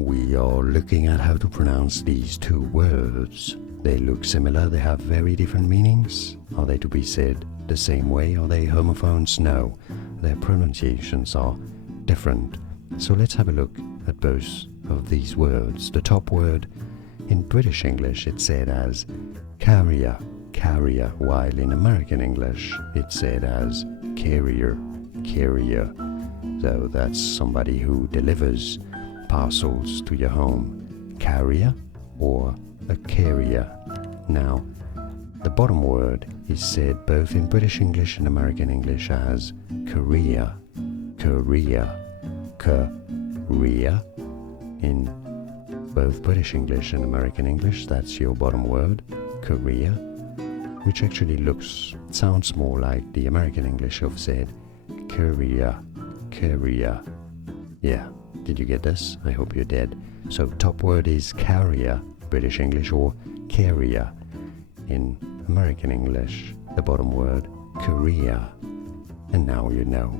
We are looking at how to pronounce these two words. They look similar, they have very different meanings. Are they to be said the same way? Are they homophones? No, their pronunciations are different. So let's have a look at both of these words. The top word, in British English it's said as carrier, carrier, while in American English it's said as carrier, carrier. So that's somebody who delivers parcels to your home. Carrier or a carrier. Now, the bottom word is said both in British English and American English as career, career, career. In both British English and American English, that's your bottom word, career, which actually sounds more like the American English of said career, career. Yeah, did you get this? I hope you did. So top word is carrier, British English, or carrier in American English. The bottom word, career. And now you know.